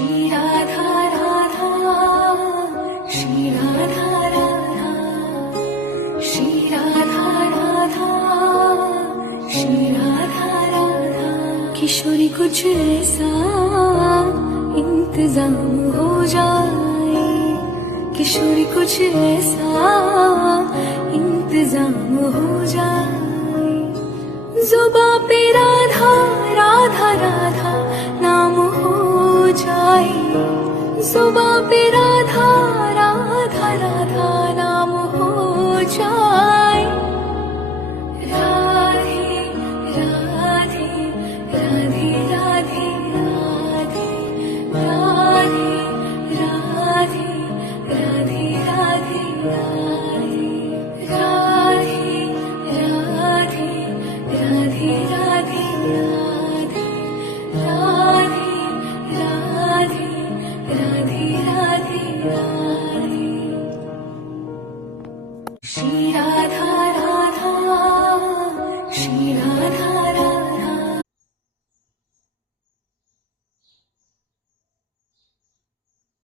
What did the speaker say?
श्री राधा राधा, श्री राधा राधा, श्री राधा राधा, श्री राधा राधा। किशोरी कुछ ऐसा इंतजाम हो जाए, किशोरी कुछ ऐसा इंतजाम हो जाए। जुबां पे राधा राधा राधा नाम हो जाए, जुबां पे राधा राधा राधा नाम हो जाए। राधे राधे राधे राधे राधे, राधे राधे राधे राधे राधे, राधे राधे राधे राधे राधे, राधे राधे राधे राधे राधे।